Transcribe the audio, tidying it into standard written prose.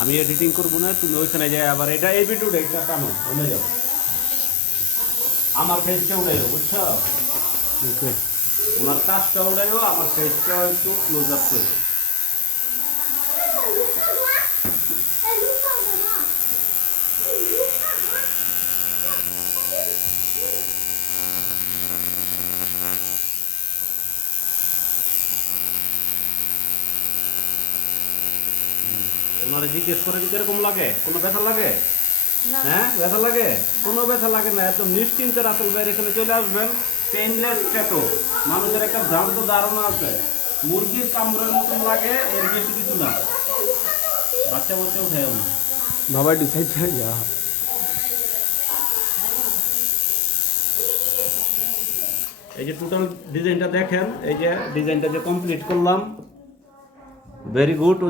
আমি এডিটিং করবো না, তুমি ওইখানে যাই আবার এটা এই ভিডিওটা একটা টানো ওখানে যাও, আমার ফেসটা উড়াইও, বুঝছো? ওকে। ওনার কাজটা উড়াইও, আমার ফেসটাও একটু ক্লোজ আপ করো। ওনারা জিজ্ঞেস করে কিরকম লাগে, কোনো ব্যথা লাগে? হ্যাঁ ব্যথা লাগে? কোনো ব্যথা লাগে না, একদম নিশ্চিন্তে রাসেল ভাইয়ের এখানে চলে আসবেন। পেইনলেস ট্যাটু, মানুষের একটা ভ্রান্ত ধারণা আছে মুরগির কামড়ের মতন লাগে, এর বেশি কিছু না। বাচ্চা বাচ্চা উঠেও না। বাবা ডিসাইড করে যা। এই যে টোটাল ডিজাইনটা দেখেন, এই যে ডিজাইনটা যে কমপ্লিট করলাম, ভেরি গুড।